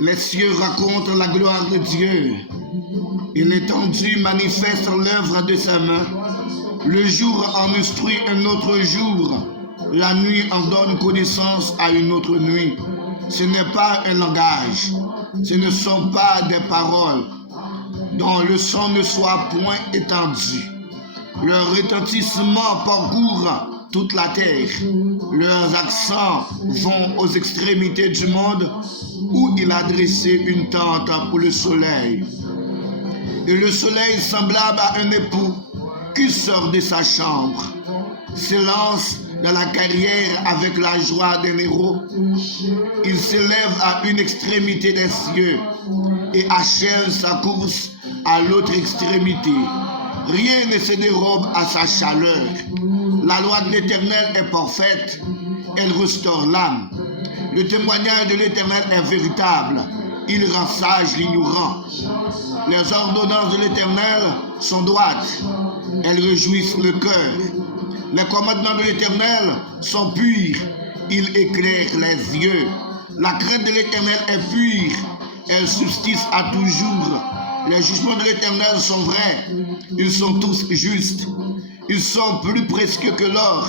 Les cieux racontent la gloire de Dieu et l'étendue manifeste l'œuvre de sa main. Le jour en instruit un autre jour, la nuit en donne connaissance à une autre nuit. Ce n'est pas un langage, ce ne sont pas des paroles dont le son ne soit point étendu. Leur retentissement parcourt toute la terre. Leurs accents vont aux extrémités du monde où il a dressé une tente pour le soleil. Et le soleil semblable à un époux qui sort de sa chambre, s'élance dans la carrière avec la joie d'un héros. Il s'élève à une extrémité des cieux et achève sa course à l'autre extrémité. Rien ne se dérobe à sa chaleur. La loi de l'Éternel est parfaite, elle restaure l'âme. Le témoignage de l'Éternel est véritable, il rend sage l'ignorant. Les ordonnances de l'Éternel sont droites, elles réjouissent le cœur. Les commandements de l'Éternel sont purs, ils éclairent les yeux. La crainte de l'Éternel est pure, elle subsiste à toujours. Les jugements de l'Éternel sont vrais, ils sont tous justes. Ils sont plus précieux que l'or,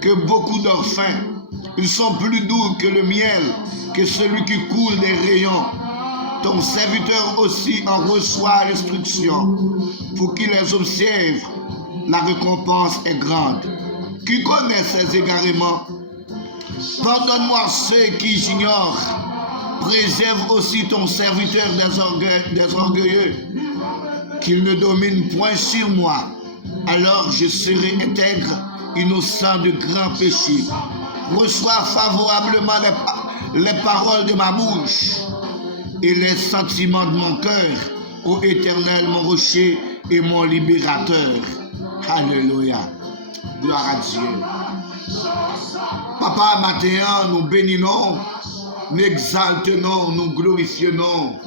que beaucoup d'or fin. Ils sont plus doux que le miel, que celui qui coule des rayons. Ton serviteur aussi en reçoit l'instruction. Pour qu'il les observe, la récompense est grande. Qui connaît ces égarements? Pardonne-moi ceux qui j'ignorent. Préserve aussi ton serviteur des orgueilleux, qu'il ne domine point sur moi. Alors je serai intègre, innocent de grands péchés. Reçois favorablement les paroles de ma bouche et les sentiments de mon cœur, ô Éternel, mon rocher et mon libérateur. Alléluia. Gloire à Dieu. Papa, matin, nous bénissons, nous exaltons, nous glorifions,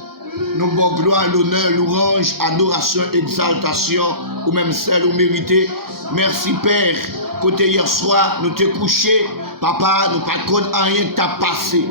nous bon gloire, l'honneur, louange, adoration, exaltation, ou même celle où mérité. Merci Père, côté hier soir, nous t'es couché, papa, nous pas compte rien que t'as passé.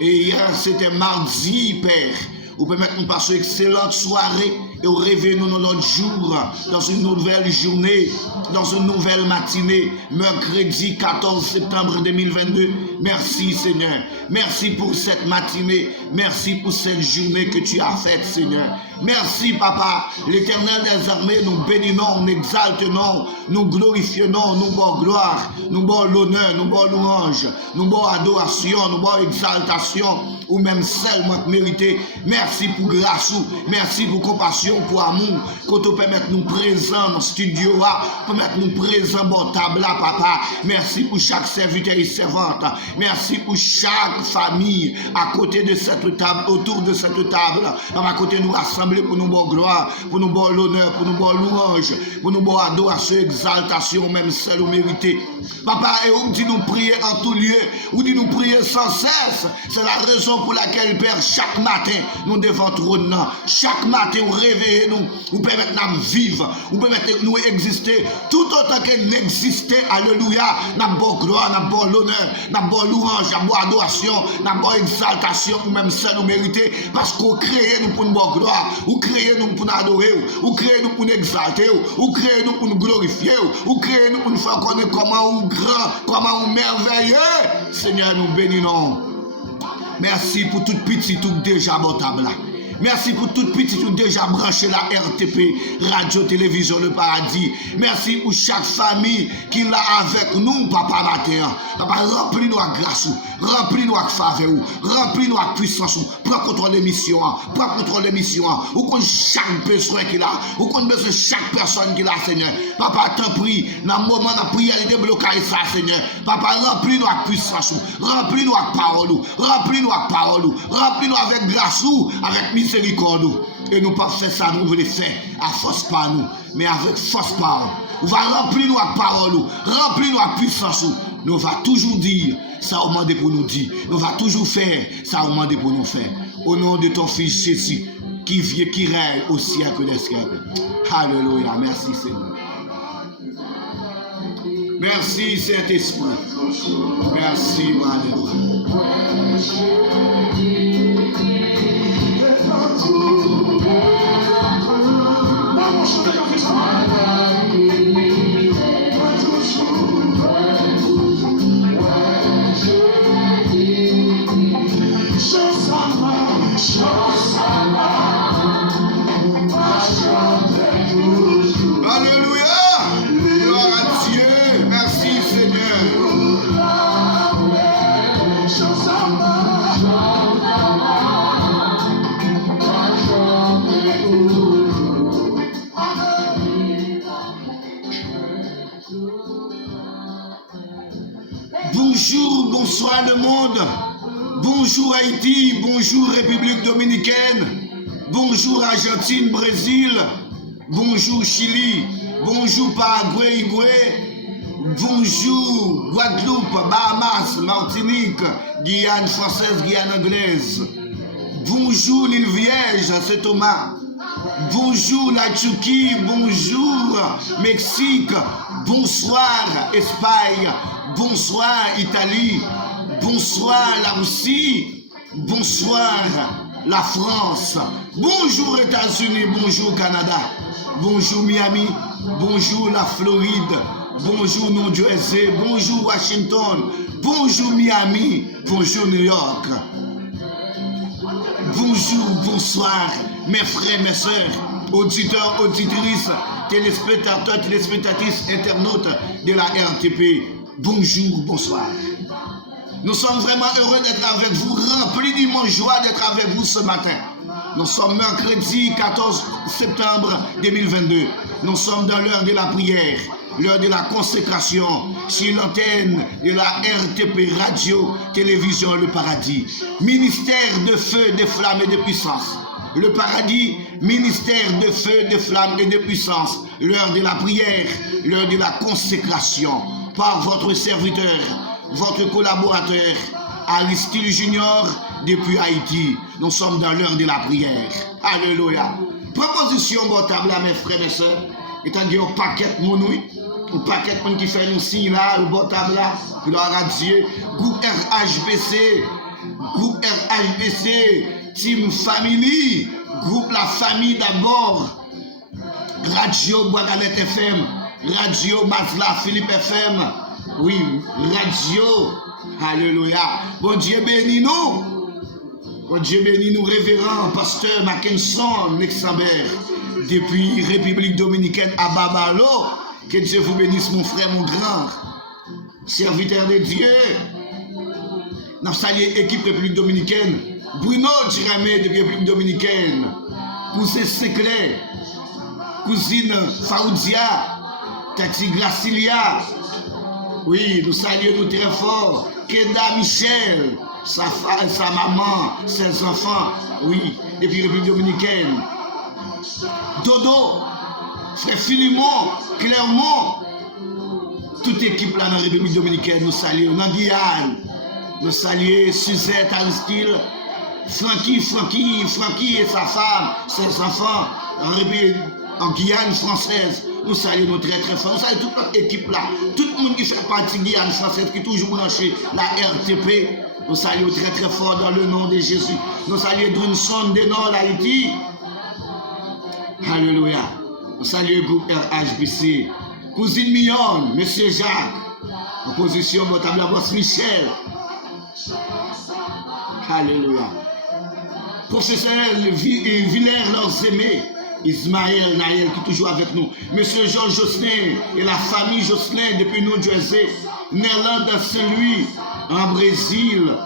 Et hier c'était mardi, Père. Vous permettez nous passer une excellente soirée et vous réveillez nous dans notre jour, dans une nouvelle journée, dans une nouvelle matinée, mercredi 14 septembre 2022. Merci Seigneur. Merci pour cette matinée. Merci pour cette journée que tu as faite, Seigneur. Merci Papa. L'Éternel des armées, nous bénissons, nous exaltons, nous glorifions, nous bon gloire, nous bon l'honneur, nous bon louange, nous bon adoration, nous bon exaltation, ou même seulement mérité. Merci pour grâce, merci pour compassion, pour amour, qu'on te permette nous présents dans le studio, permettre nous présents dans la table, papa. Merci pour chaque serviteur et servante. Merci pour chaque famille à côté de cette table, autour de cette table, à côté de nous rassembler pour nous bon gloire, pour nous bon l'honneur, pour nous bon louange, pour nous bon adoration, exaltation, même celle où mérité. Papa, et on dit nous prier en tout lieu, ou dit nous prier sans cesse. C'est la raison pour laquelle, Père, chaque matin, nous devons trôner. Chaque matin, vous réveillez nous, vous permettez de vivre, vous permettez de nous exister, tout autant que n'exister. Alléluia. Nous bon gloire, nous bon l'honneur, nous bon louange, nous bon adoration, nous bon exaltation, ou même ça nous mériter, parce qu'on crée nous pour nous bon gloire, ou créez nous pour nous adorer, ou créez nous pour nous exalter, ou créez nous pour nous glorifier, ou créez nous pour nous faire connaître comment ou grand, comment ou merveilleux. Seigneur, nous bénissons. Merci pour toute petite tout déjà botable. Merci pour toute petite tout déjà branché la RTP, Radio Télévision Le Paradis. Merci pour chaque famille qui l'a avec nous, Papa matin. Papa, remplis-nous à grâce, remplis-nous à faveur, remplis-nous à puissance. Prends contrôle de l'émission, prends contrôle de l'émission. Ou qu'on chaque besoin qu'il a, ou qu'on besoin de chaque personne qu'il a, Seigneur. Papa, t'en prie, dans le moment de prière, il débloque ça, Seigneur. Papa, remplis-nous à puissance, remplis-nous à parole, remplis-nous à parole, remplis-nous avec grâce, avec miséricorde. Et nous pas faire ça, nous voulons faire à force par nous, mais avec force par nous. On va remplir nous à parole, remplir nous à puissance. Nous va toujours dire ça au demandé pour nous dire. Nous va toujours faire ça au demandé pour nous faire. Au nom de ton fils Jésus, qui vit, qui règne au siècle des siècles. Alléluia. Merci Seigneur. Merci Saint-Esprit. Merci Alléluia. Alléluia. Gloire à Dieu. Merci Seigneur. Bonjour, bonsoir le monde. Bonjour Haïti, bonjour République Dominicaine, bonjour Argentine, Brésil, bonjour Chili, bonjour Paraguay, Uruguay, bonjour Guadeloupe, Bahamas, Martinique, Guyane française, Guyane anglaise, bonjour l'île Vierge, Saint-Thomas, bonjour la Turquie, bonjour Mexique, bonsoir Espagne, bonsoir Italie, bonsoir la Russie, bonsoir la France, bonjour États-Unis, bonjour Canada, bonjour Miami, bonjour la Floride, bonjour New Jersey, bonjour Washington, bonjour Miami, bonjour New York, Bonjour, bonsoir, mes frères, mes sœurs, auditeurs, auditrices, téléspectateurs, téléspectatrices, internautes de la RTP. Bonjour, bonsoir. Nous sommes vraiment heureux d'être avec vous, remplis d'immense joie d'être avec vous ce matin. Nous sommes mercredi 14 septembre 2022. Nous sommes dans l'heure de la prière, l'heure de la consécration sur l'antenne de la RTP Radio Télévision Le Paradis. Ministère de feu, de flamme et de puissance. Le Paradis, ministère de feu, de flamme et de puissance. L'heure de la prière, l'heure de la consécration. Par votre serviteur, votre collaborateur, Aristide Junior, depuis Haïti. Nous sommes dans l'heure de la prière. Alléluia. Proposition bon table à mes frères et sœurs. Étant donné un paquet de monouilles, un paquet de monde qui fait nous signe là, le bon table là, gloire à Dieu. Groupe RHBC, Team Family, groupe La Famille d'abord, Radio Bois-Galette FM, Radio Mazla Philippe FM, oui, Radio, alléluia. Bon Dieu bénis nous. Bon Dieu bénis nous, révérend pasteur Mackinson Lexambert, depuis République Dominicaine à Babalo. Que Dieu vous bénisse, mon frère, mon grand serviteur de Dieu. Nous saluons l'équipe République Dominicaine, Bruno Tiramé de République Dominicaine, cousin Seclet, cousine Faoudia, Tati Gracilia. Oui, nous saluons nous très fort. Keda Michel, sa maman, ses enfants, oui, depuis République Dominicaine. Dodo, frère Philimon, Clermont, toute équipe là dans la République Dominicaine, nous saluons. Dans Guyane, nous saluons Suzette Aristide, Francky et sa femme, ses enfants, en Guyane française. Nous saluons très très fort. Nous saluons toute notre équipe là. Tout le monde qui fait partie de Guyane française, qui est toujours branché la RTP. Nous saluons très très fort dans le nom de Jésus. Nous saluons Drunson de Nord Haïti. Alléluia. Nous saluons le groupe RHBC. Cousine Mignonne, Monsieur Jacques. En position notable à Boss Michel. Alléluia. Professeur Villers leurs aimés. Ismaël Naël qui est toujours avec nous. Monsieur Georges Josselin et la famille Josselin depuis New Jersey. Néerlande Saint-Louis en Brésil.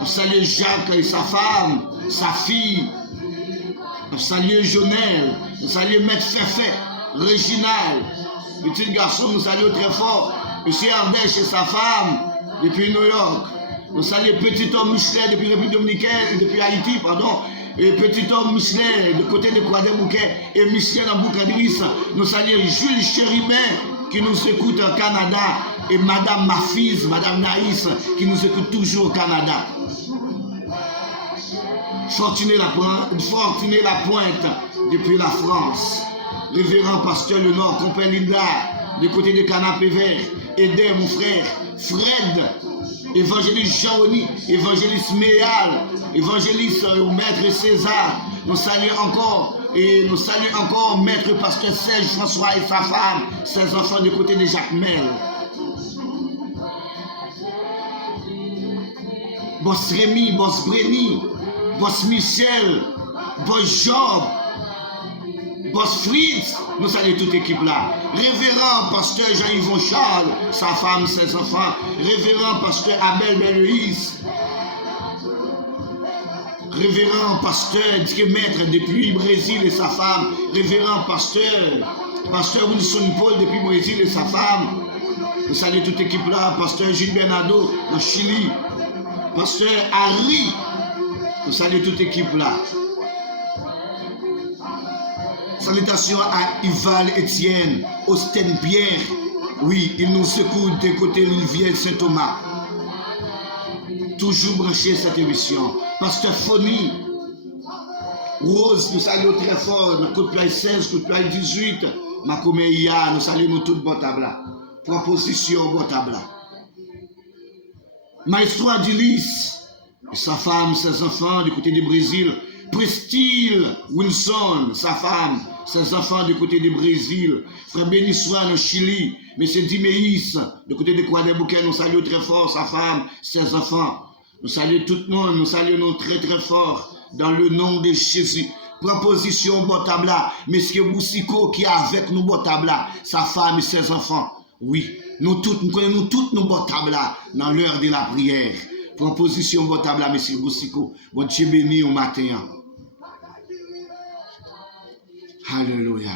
Nous saluons Jacques et sa femme, sa fille. Nous saluons Jonel. Nous saluons Maître Féfé, Réginal. Petit garçon, nous saluons très fort. Monsieur Ardèche et sa femme depuis New York. Nous saluons Petit homme Michelet depuis République Dominicaine, depuis Haïti, pardon. Et Petit homme Michelet, de côté de Croix-des-Bouquets, et Michel en Boucadris. Nous saluons Jules Chéribin, qui nous écoute au Canada, et Madame Mafise, Madame Naïs, qui nous écoute toujours au Canada. Fortuné la Pointe, depuis la France. Révérend Pasteur Le Nord, Compère Linda, du côté de Canapé Vert. Aidez mon frère, Fred. Évangéliste Jean-Oni, évangéliste Méal, évangéliste Maître César. Nous saluons encore Maître Pasteur Serge François et sa femme, ses enfants du côté de Jacques Mel. Boss Rémi, Boss Brény, Boss Michel, Boss Job, Boss Fritz, nous saluons toute équipe là. Révérend Pasteur Jean-Yvon Charles, sa femme, ses enfants. Révérend Pasteur Abel Beloïs. Révérend Pasteur Dieu Maître depuis Brésil et sa femme. Révérend Pasteur Wilson Paul depuis Brésil et sa femme. Nous saluons toute équipe là. Pasteur Gilles Bernardo en Chili. Pasteur Harry. Nous saluons toute équipe là. Salutations à Ival Etienne, Austin Pierre. Oui, il nous écoute des côtés de l'Ivière Saint-Thomas. Toujours branché cette émission. Pasteur Foni, Rose, nous saluons très fort. Dans Côte Play 16, Côte Play 18. Makomeia, nous saluons tout bon tabla. Proposition bon tabla. Maestro Adilis, sa femme, ses enfants du côté du Brésil. Prestille Wilson, sa femme, ses enfants du côté du Brésil. Frère Bénissoine au Chili. Monsieur Diméis, du côté de Croix-des-Bouquets, nous saluons très fort sa femme, ses enfants. Nous saluons tout le monde, nous saluons très très fort dans le nom de Jésus. Proposition Botabla, Monsieur Boussiko qui est avec nous Botabla, sa femme et ses enfants. Oui, nous connaissons tous nos Botabla dans l'heure de la prière. Proposition Botabla, Monsieur Boussiko. Bon Dieu béni au matin. Alléluia.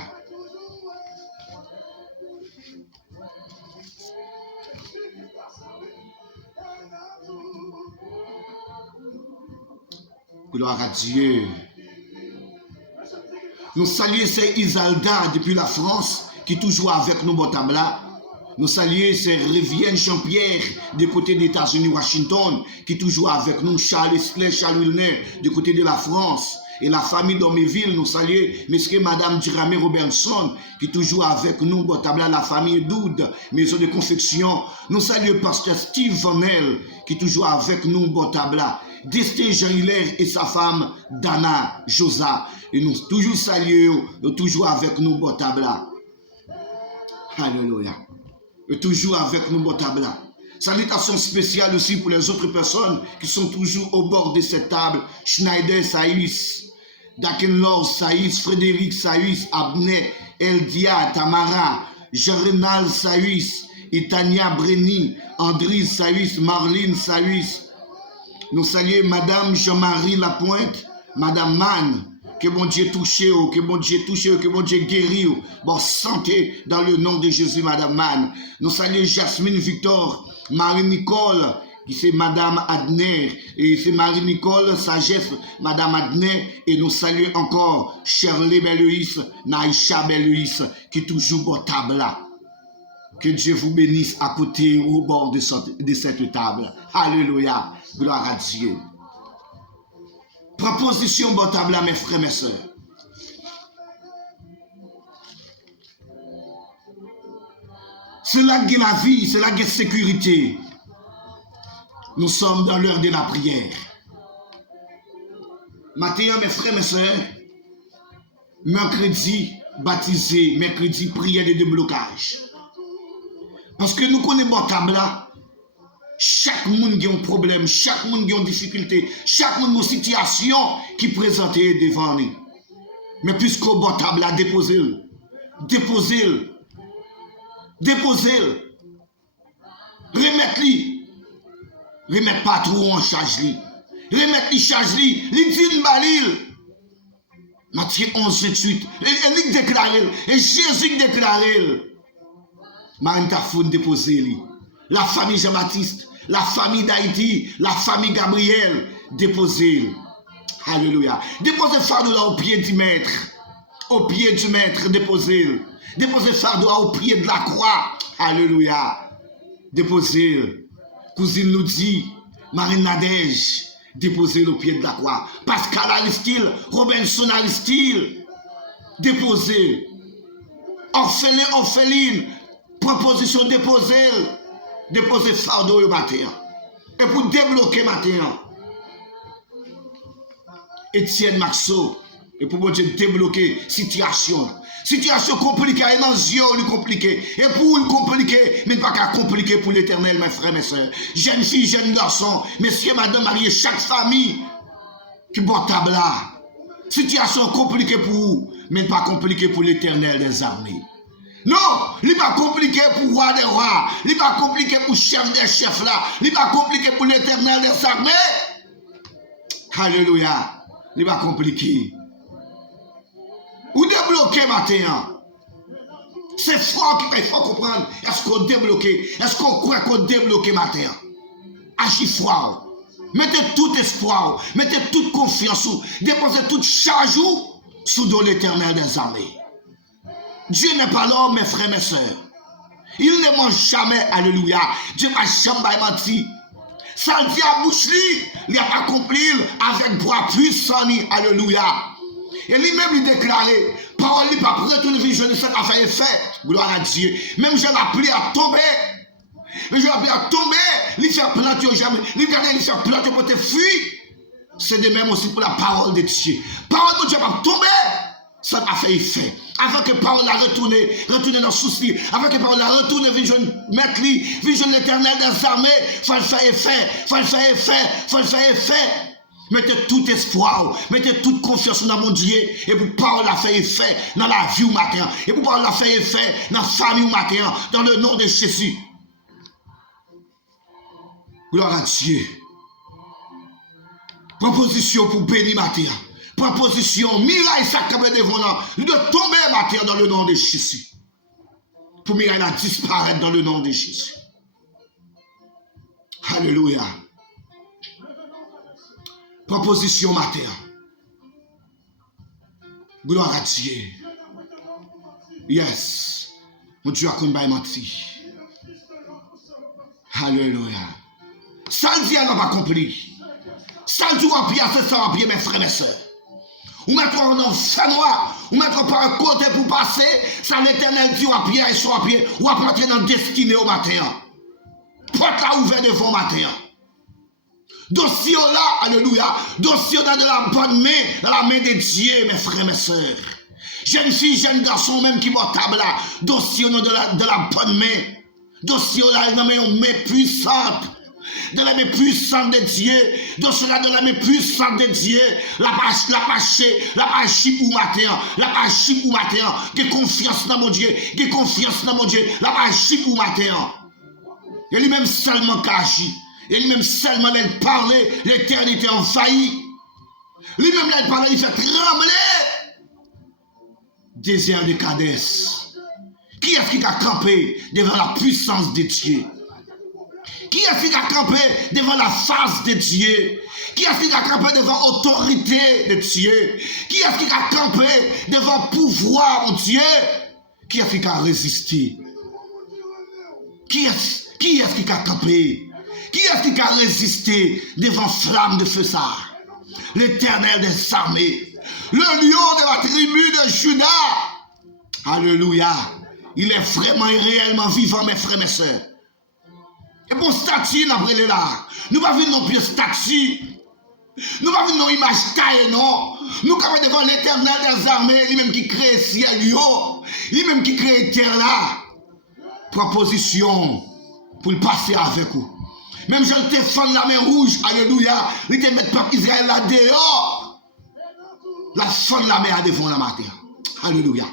Gloire à Dieu. Nous saluons c'est Isalda depuis la France qui est toujours avec nous Botabla. Nous saluons c'est Rivienne Jean-Pierre du côté des États-Unis, Washington, qui est toujours avec nous. Charles Esclay, Charles Wilner du côté de la France. Et la famille d'Homéville, nous saluons Monsieur Madame Diramé Robertson, qui est toujours avec nous, Botabla, la famille Doud, maison de confection. Nous saluons Pasteur Steve Vanel, qui est toujours avec nous, Botabla. Destin Jean-Hilaire et sa femme Dana Josa. Et nous toujours saluons, toujours avec nous, Botabla. Alléluia. Et toujours avec nous, Botabla. Salutations spéciales aussi pour les autres personnes qui sont toujours au bord de cette table. Schneider Saïs, Dakenlor Saïs, Frédéric Saïs, Abner, Eldia, Tamara, Jean-Renal Saïs, Itania Breni, André Saïs, Marlene Saïs. Nous saluons Madame Jean-Marie Lapointe, Madame Mann. Que bon Dieu touche, que bon Dieu touche, que bon Dieu guérit. Bon santé dans le nom de Jésus, Madame Mann. Nous saluons Jasmine Victor, Marie-Nicole, qui c'est Madame Adner, et c'est Marie-Nicole Sagesse, Madame Adner, et nous saluons encore Shirley Bellehuis, Naïcha Bellehuis, qui est toujours au table là. Que Dieu vous bénisse à côté, au bord de cette table. Alléluia, gloire à Dieu. Proposition au table là, mes frères, mes sœurs. C'est là que la vie, c'est là que la sécurité. Nous sommes dans l'heure de la prière. Maintenant, mes frères, mes sœurs, mercredi baptisé, mercredi prière de déblocage. Parce que nous connaissons bon table là. Chaque monde qui a un problème, chaque monde qui a une difficulté, chaque monde a une situation qui est présentée devant nous. Mais puisqu'au bon table là, déposez-le. Déposez-le. Déposez-le. Remettez-le. Remettez pas trop en charge-le. Remettez-le charge-le. Il dit une balile. Matthieu 11, 28. Il déclare. Et Jésus déclare. Marine Tafoun déposez-le. La famille Jean-Baptiste, la famille d'Haïti, la famille Gabriel, déposez-le. Alléluia. Déposez fardeau là au pied du maître. Au pied du maître, déposez-le. Déposez fardeau là au pied de la croix. Alléluia. Déposez-le. Cousine nous dit, Marine Nadège, déposez-le au pied de la croix. Pascal Aristide, Robinson Aristide, déposez-le. Orpheline, proposition déposez-le. Déposez fardeau au matin. Et pour débloquer matin, Etienne Maxo, et pour vous débloquer situation. Situation compliquée, et dans les yeux, compliqué. Et pour le compliquer, mais pas qu'à compliquer pour l'éternel, mes frères, mes soeurs. Jeunes filles, jeunes garçons, messieurs, madame, mariés, chaque famille qui boit table là. Situation compliquée pour vous, mais pas compliquée pour l'éternel des armées. Non, il n'est pas compliqué pour roi des rois, il n'est pas compliqué pour chef des chefs là, il n'est pas compliqué pour l'éternel des armées. Alléluia, il n'est pas compliqué. Ou débloquer matin. C'est fort qu'il faut comprendre. Est-ce qu'on débloque? Est-ce qu'on croit qu'on débloque matin? Agis fort. Mettez tout espoir, mettez toute confiance, déposez toute charge sous de l'éternel des armées. Dieu n'est pas l'homme, mes frères, mes sœurs. Il ne mange jamais, alléluia. Dieu n'a jamais menti. Ça le dit à bouche, il a accompli avec bras puissant, alléluia. Et lui-même, il déclarait, parole, il pas prêt tout le vision de cette affaire est faite. Gloire à Dieu. Même je l'ai appelé à tomber. Mais je l'ai appelé à tomber. Il fait planter au jamais. Il fait planter pour te fuir. C'est de même aussi pour la parole de Dieu. Parole de Dieu va tomber. Cette affaire est faite. Avant que parole la retourne dans le souci, avant que parole la retourne, viens jeune mettre lui, viens jeune l'Éternel des armées, faut le faire effet. Mettez tout espoir, mettez toute confiance dans mon Dieu, et pour parole la faire effet dans la vie ou matin, et pour parole la faire effet dans la famille ou matin, dans le nom de Jésus. Gloire à Dieu. Proposition pour bénir matin. Proposition, miraille sacrée devant nous, de tomber matin dans le nom de Jésus. Pour miraille la disparaître dans le nom de Jésus. Alléluia. Proposition matin. Gloire à Dieu. Yes. Mon Dieu a qu'on va mentir. Alléluia. Ça le dit, elle n'a pas compris. Ça le dit, c'est ça, mes frères et mes soeurs. Ou mettre en fin noir, ou mettre par un côté pour passer, ça l'Éternel dit, à pied et sur à pied, ou à entrer dans le destiné au matin. Porte la ouverte devant matin. Dossier là, alléluia, dossier dans de la bonne main, dans la main de Dieu, mes frères et mes soeurs. Jeune fille, jeune garçon, même qui va table là, dossier dans de la bonne main. Dossier là, dans la main puissante. De la main puissante de Dieu, dossier là, de la main puissante de Dieu. La pâche ou matin, la pâche ou matin, qui confiance dans mon Dieu, qui confiance dans mon Dieu, la pâche ou matin. Et lui-même seulement caché. Et lui-même seulement elle parlait, l'éternité envahie. Lui-même elle parlait, il fait trembler. Désert de Kadès. Qui est-ce qui a campé devant la puissance de Dieu? Qui est-ce qui a campé devant la face de Dieu? Qui est-ce qui a campé devant l'autorité de Dieu? Qui est-ce qui a campé devant le pouvoir de Dieu? Qui est-ce qui a résisté? Qui est-ce qui a campé? Qui est-ce qui a résisté devant flamme de feu ça? L'Éternel des armées, le lion de la tribu de Juda. Alléluia. Il est vraiment et réellement vivant, mes frères et mes sœurs. Et pour statue, nous avons là. Nous ne venons plus statue. Nous ne venons pas image taille, non. Nous sommes devant l'Éternel des armées, lui-même qui crée le ciel, lui-même qui crée la terre là. Proposition pour le passer avec vous. Même je te fends la main rouge, alléluia, il te met le peuple Israël là dehors. La fond de la main à devant la matin. Alléluia.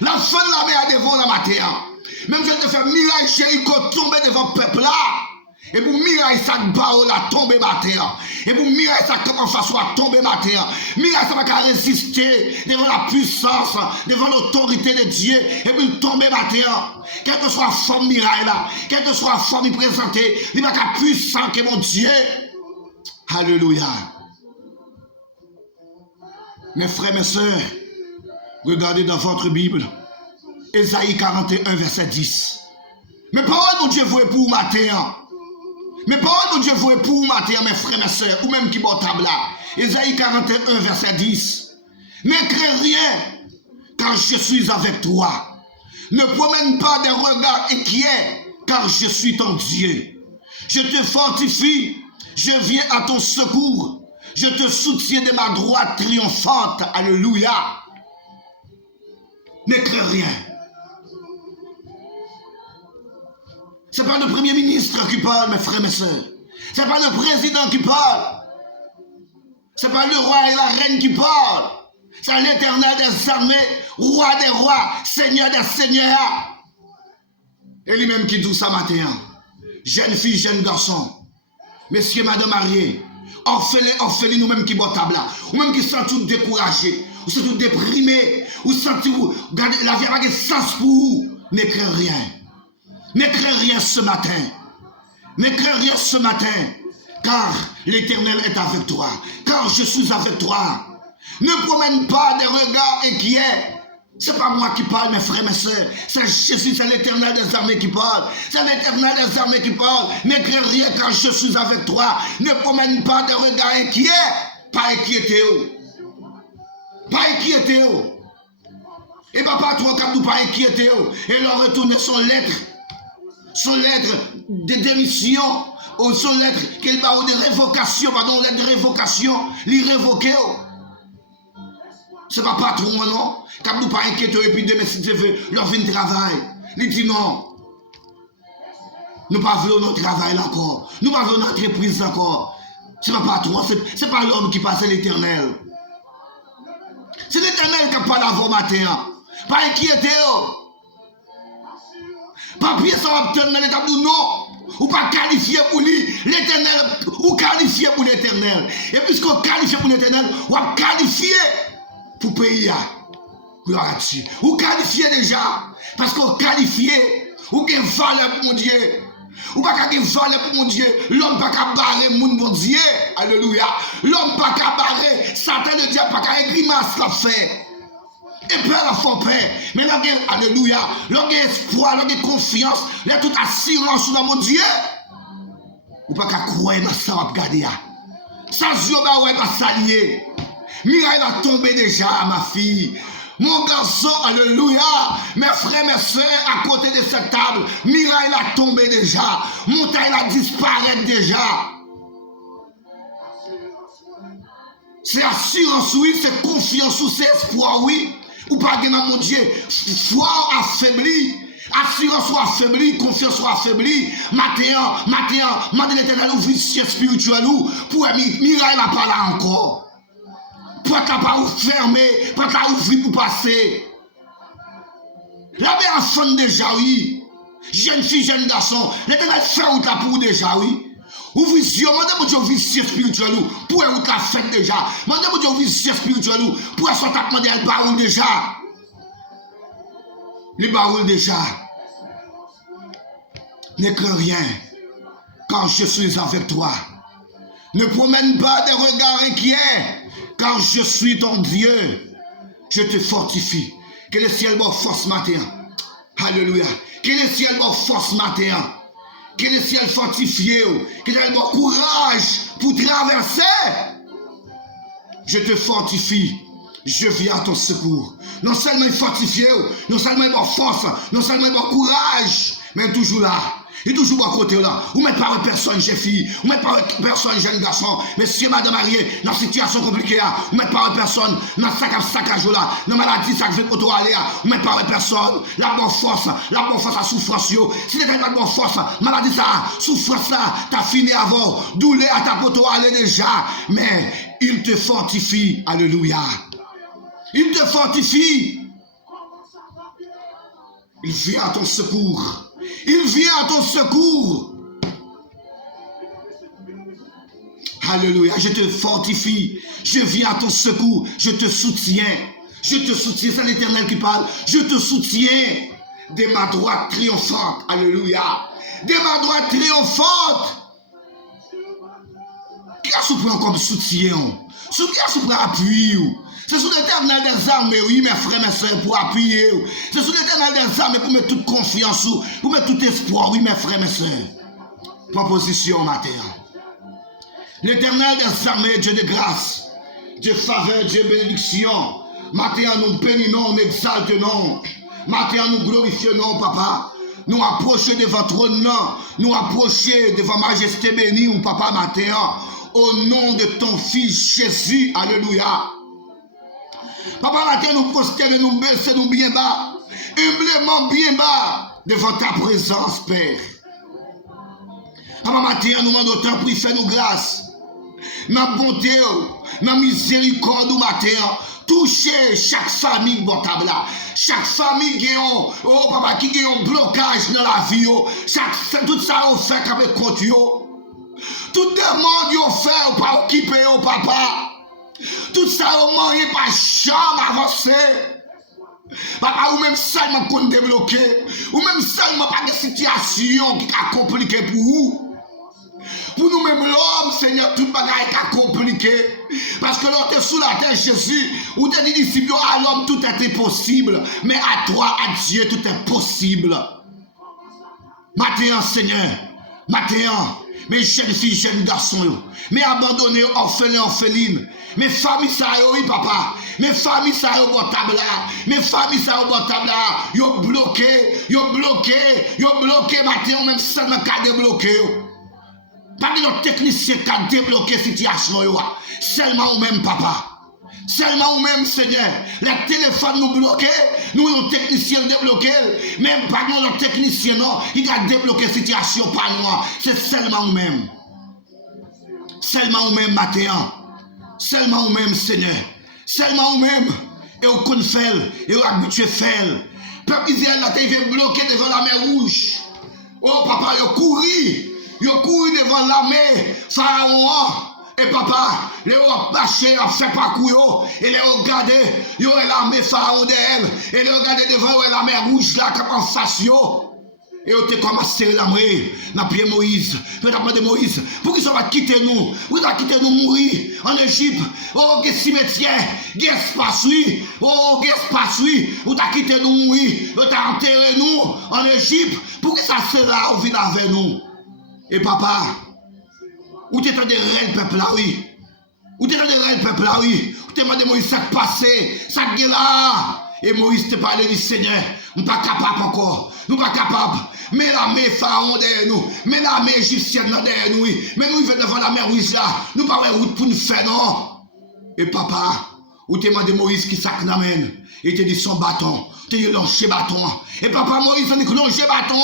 La fond de la main à devant la matin. Même je te fais miraille Jéricho tomber devant le peuple là. Et pour miraille ça bao la tomber matin. Et pour miraille ça comme en face soit tomber matin. Miraille ça va pas résister devant la puissance, devant l'autorité de Dieu. Et puis tomber matin. Quelle que soit la forme miraille là, quelle que soit la forme présentée, il va être puissant que mon Dieu. Alléluia. Mes frères, mes sœurs, regardez dans votre Bible, Ésaïe 41, verset 10. Mes paroles, mon Dieu, vous est pour matin. Mes paroles, mon Dieu, vous est pour matin, mes frères, mes sœurs, ou même qui vont table là. Ésaïe 41, verset 10. Ne crains rien, car je suis avec toi. Ne promène pas des regards inquiets, car je suis ton Dieu. Je te fortifie, je viens à ton secours. Je te soutiens de ma droite triomphante. Alléluia. Ne crains rien. Ce n'est pas le premier ministre qui parle, mes frères et mes sœurs. Ce n'est pas le président qui parle. Ce n'est pas le roi et la reine qui parlent. C'est l'Éternel des armées, roi des rois, seigneur des seigneurs. Et lui-même qui dit ça matin. Jeune fille, jeune garçon. Messieurs, madame mariés. Orphelins, nous-mêmes qui boit table là. Ou même qui sont tout découragés. Ou sont tout déprimés. Ou sont tout. La vie n'a pas de sens pour vous. Ne crains rien. Ne crains rien ce matin. Ne crains rien ce matin. Car l'Éternel est avec toi. Car je suis avec toi. Ne promène pas des regards inquiets. C'est pas moi qui parle, mes frères, mes soeurs. C'est Jésus, c'est l'Éternel des armées qui parle. C'est l'Éternel des armées qui parle. Ne crains rien car je suis avec toi. Ne promène pas des regards inquiets. Pas inquiété. Pas inquiété. Et papa, toi, quand nous pas inquiété. Et leur retourner son lettre de démission. Ou son lettre qu'il va de révocation, pardon, lettre de révocation. L'y révoquer. C'est pas patron, non? Quand nous pas inquiéter et puis demain, si Dieu veut, leur vie de travail. Il dit non. Nous pas voulons notre travail encore. Nous pas voulons notre entreprise encore. C'est pas patron, c'est pas l'homme qui passe l'éternel. C'est l'éternel qui parle avant matin. Pas inquiéter. Papier ça va obtenir dans l'état de non. Ou pas qualifié pour lui, l'éternel, ou qualifié pour l'éternel. Et puisqu'on qualifié pour l'éternel, on va qualifier pour payer. Gloire à Dieu. Ou qualifié déjà. Parce qu'on qualifié, ou qu'il valeur pour mon Dieu. Ou pas qu'il valeur pour mon Dieu. L'homme pas qu'à barrer mon bon Dieu. Alléluia. L'homme pas qu'à barrer. Satan de Dieu pas qu'à grimace la fait. Et peur la font paix. Mais là, alléluia. Là, espoir, là, confiance, là, toute assurance dans mon Dieu. Ou pas qu'à croire dans ça, on va regarder. Ça, je vais pas s'allier. Miraille va tomber déjà, ma fille. Mon garçon, alléluia. Mes frères, mes soeurs, à côté de cette table, Miraille a tombé déjà. Montagne a disparu déjà. C'est assurance, oui, c'est confiance, oui, c'est espoir, oui. Ou pas que mon Dieu, foi affaibli, assurance soit affaiblie, confiance soit affaiblie. Matin, demande l'éternel ouvrir ciel spirituel pour miraille la pas là encore. Pour qu'à pas fermer, pour qu'à ouvrir pour passer. La bien enfant déjà, oui. Jeune fille, jeune garçon, l'éternel fait ou ta pour déjà, oui. Ouvrez les yeux, demandez mon Dieu ciel spirituel pour où tu as fait déjà. Demandez mon Dieu ciel spirituel pour où tu as demandé le baroule déjà. Le baroule déjà. Ne crains rien quand je suis avec toi. Ne promène pas des regards inquiets quand je suis ton Dieu. Je te fortifie. Que le ciel me force matin. Alléluia. Que le ciel me force matin. Que le ciel fortifié, que tu aies le courage pour traverser. Je te fortifie, je viens à ton secours. Non seulement fortifié, non seulement bon force, non seulement bon courage, mais toujours là. Et toujours à côté là. Ou même pas personne, jeune fille, ou même pas personne, jeune garçon, monsieur, madame mariée, dans une situation compliquée, ou même pas personne, dans saccage là, dans maladie, ça fait pour aller, ou même pas personne, la bonne force, à souffrance, si tu n'as pas de bonne force, maladie ça, souffrance là, t'as fini avant, douleur à ta poto aller déjà, mais il te fortifie, alléluia. Il te fortifie. Il vient à ton secours. Il vient à ton secours. Alléluia. Je te fortifie. Je viens à ton secours. Je te soutiens. Je te soutiens. C'est l'Éternel qui parle. Je te soutiens de ma droite triomphante. Alléluia. De ma droite triomphante. Qui a souffert comme soutien? Qui a souffert appui? C'est sous l'Éternel des armes, oui, mes frères, mes soeurs, pour appuyer. C'est sous l'Éternel des armes pour mettre toute confiance, pour mettre tout espoir, oui, mes frères, mes soeurs. Proposition matin. L'Éternel des armes, Dieu de grâce, Dieu faveur, Dieu bénédiction. Matin, nous bénissons, nous exaltons. Matin, nous glorifions, papa. Nous approchons devant trône, nous approchons devant majesté bénie, papa, matin. Au nom de ton fils Jésus, alléluia. Papa, matin, nous prosternons, nous baissons, nous bien bas, humblement bien bas, devant ta présence, Père. Papa, matin, nous demandons autant pour faire nous grâce. Dans bonté, dans miséricorde, matin, toucher chaque famille, bon tabla. Chaque famille qui a papa, qui a un blocage dans la vie, tout ça, on fait avec compte. Tout demande, on fait, pas occupé, papa. Tout ça, on mange pas chambre avancé. Papa, ou même seulement qu'on débloquer, ou même seulement pas de situation qui est compliquée pour vous. Pour nous-mêmes, l'homme, Seigneur, tout bagaille est compliqué. Parce que l'on est sous la terre, Jésus, où tu dit disciples, à l'homme, tout est possible. Mais à toi, à Dieu, tout est possible. Maintenant, Seigneur, maintenant, mes jeunes filles, jeunes garçons, mes abandonnés, orphelins, orphelines, mes familles, ça oui, papa. Mes familles, ça au bon table là. Mes familles, ça au bon table là. Yo bloqué, maintenant, même seulement qu'à débloquer. Pas de nos techniciens qui ont débloqué la situation. Seulement ou même, papa. Seulement nous-mêmes, Seigneur. Les téléphones nous bloqués, nous, nos techniciens débloqués. Même pas nous, nos techniciens, non. Il a débloqué la situation, pas nous. C'est seulement nous-mêmes. Seulement nous-mêmes, matin. Seulement nous-mêmes, Seigneur. Seulement nous-mêmes. Et on connaît faire, et on habitué faire. Peuple Israël, là, il vient bloqué devant la mer rouge. Oh, papa, il couru devant la mer, Pharaon. Et papa, les ont marché, ont fait parcours, et les ont regardé, ils ont l'armée Pharaon d'elle, et les ont regardé devant la mer rouge là, comme en face, et ils ont commencé à l'amener, dans pied Moïse, demandé Moïse, pour qu'ils soient quittés nous, vous avez quitté nous mourir en Égypte, oh, quel cimetière, quel espace, oui, oh, quel espace, oui, vous avez quitté nous mourir, vous avez enterré nous en Égypte, pour que ça se là, vous venez avec nous. Et papa, où t'es dans des rêves, peuple là, oui. Où t'es dans des rêves, peuple là, oui. Où t'es demandé Moïse, ça passé, ça gueule là. Et Moïse te parlait du Seigneur. Nous ne sommes pas capables encore. Nous ne sommes pas capables. Mais l'armée Pharaon derrière nous. Mais l'armée égyptienne derrière nous, oui. Mais nous, venons devant la mer rouge là. Nous ne pouvons pas route pour nous faire, non. Et papa, où t'es demandé Moïse qui sac l'amène. Il te dit son bâton. Tu dit longé bâton. Et papa Moïse, on dit que longé bâton.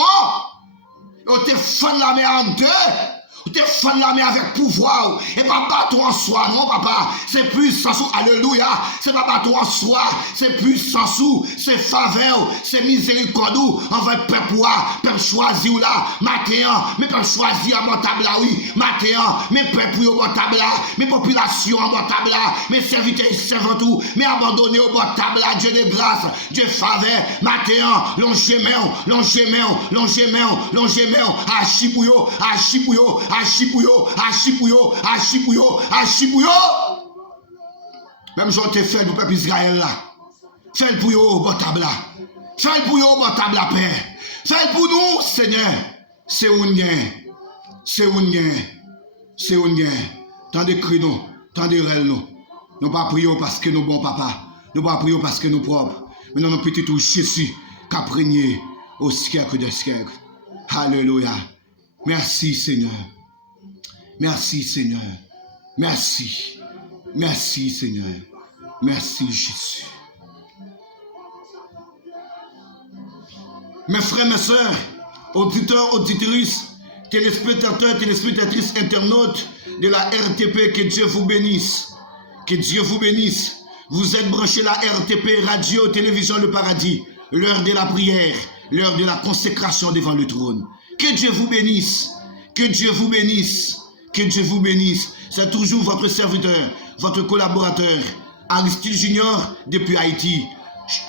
Et on te fait la mer en deux. Tu es fan la main avec pouvoir. Et pas bâton en soi, non, papa. C'est puissance. Alléluia. C'est pas bâton en soi. C'est puissance. C'est faveur. C'est miséricorde. Envers peuple. Peuple choisi là. Matin. Mais peuple choisi à mon table là, oui. Matin. Mais peuple au bon table là. Mais population à mon table là. Mais serviteurs et servantes. Mais abandonné au bon table là. Dieu de grâce. Dieu faveur. Matin. Longément. Achibouyo. Même j'en t'ai fait du peuple Israël là. Fais le pour yo au bon table là. Fais le pour yo au bon table la paix. Fais le pour nous, Seigneur. C'est un gain. C'est un gain. Tant de cris nous. Tant de rêves nous. Nous pas prions parce que nous bon papa. Nous pas prions parce que nous propres. Mais nous petit tout Jésus qui a prégné au siècle des siècles. Alléluia. Merci Seigneur. Merci Seigneur. Merci. Merci Seigneur. Merci Jésus. Mes frères, mes sœurs, auditeurs, auditrices, téléspectateurs, téléspectatrices, internautes de la RTP, que Dieu vous bénisse. Que Dieu vous bénisse. Vous êtes branchés la RTP, Radio, Télévision Le Paradis. L'heure de la prière, l'heure de la consécration devant le trône. Que Dieu vous bénisse. Que Dieu vous bénisse. Que Dieu vous bénisse. C'est toujours votre serviteur, votre collaborateur, Aristide Junior depuis Haïti.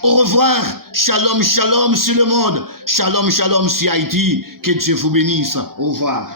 Au revoir. Shalom, shalom sur le monde. Shalom, shalom sur Haïti. Que Dieu vous bénisse. Au revoir.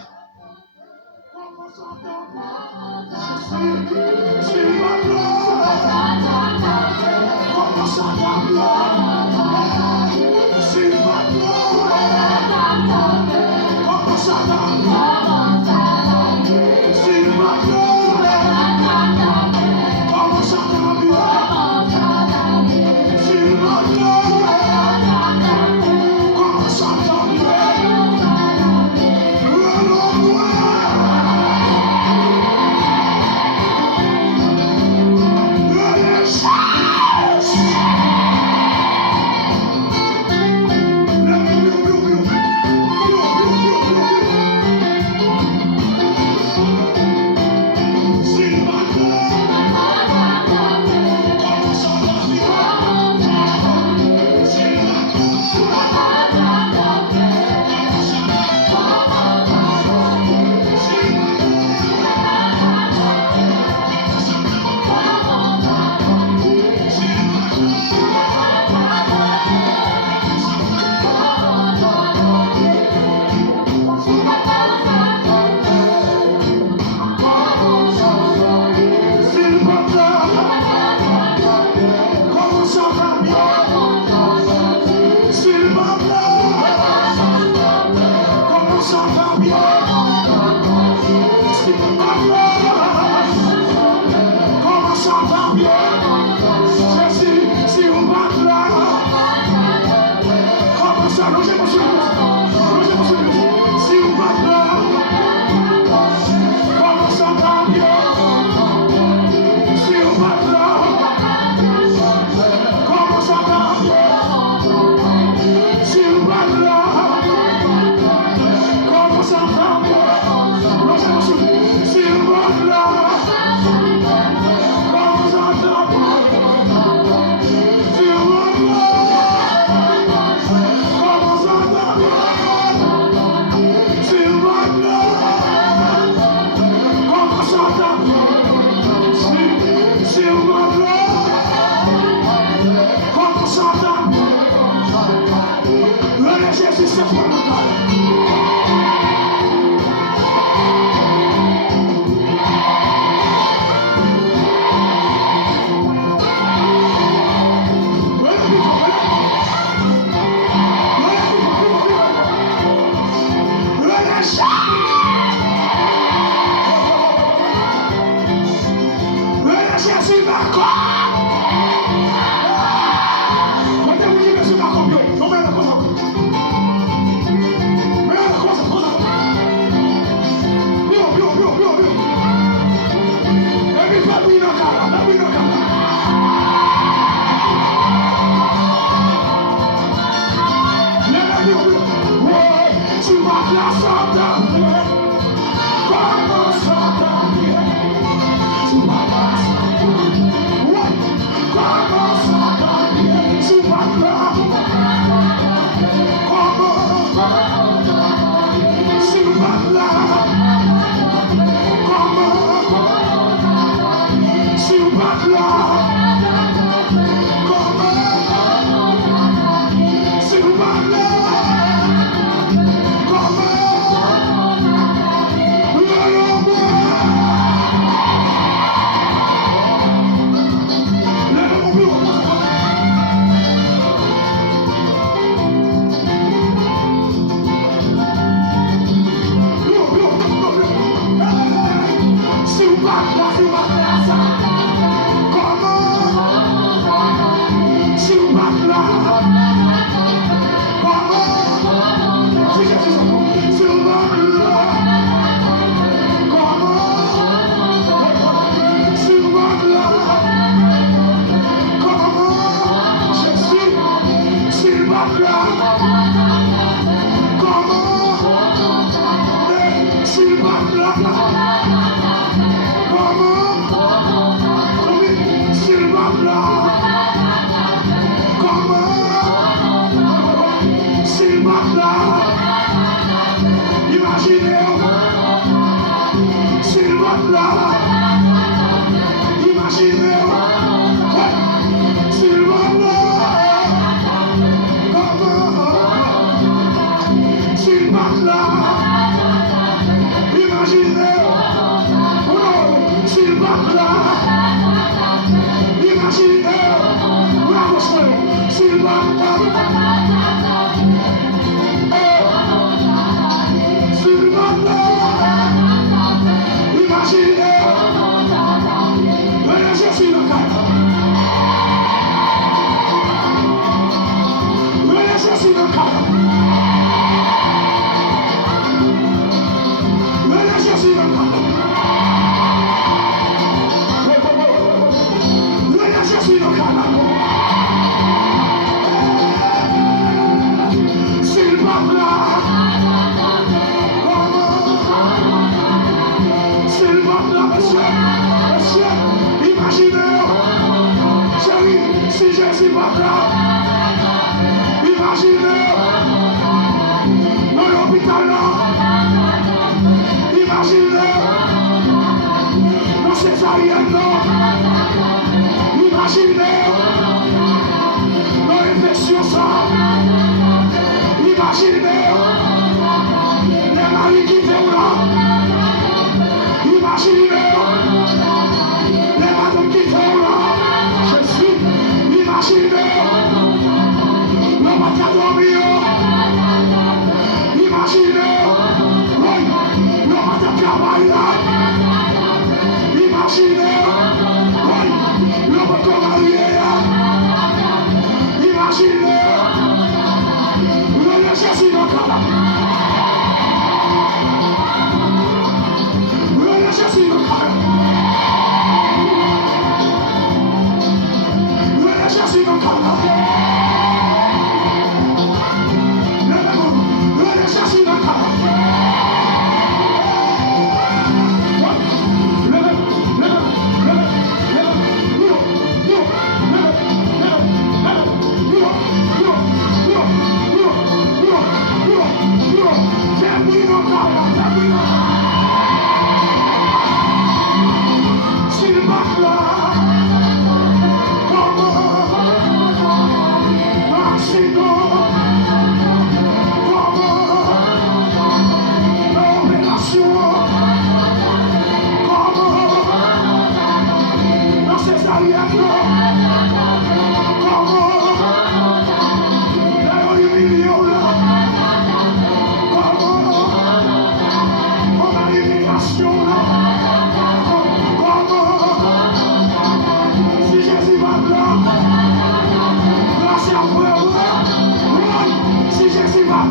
résistance mentale.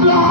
la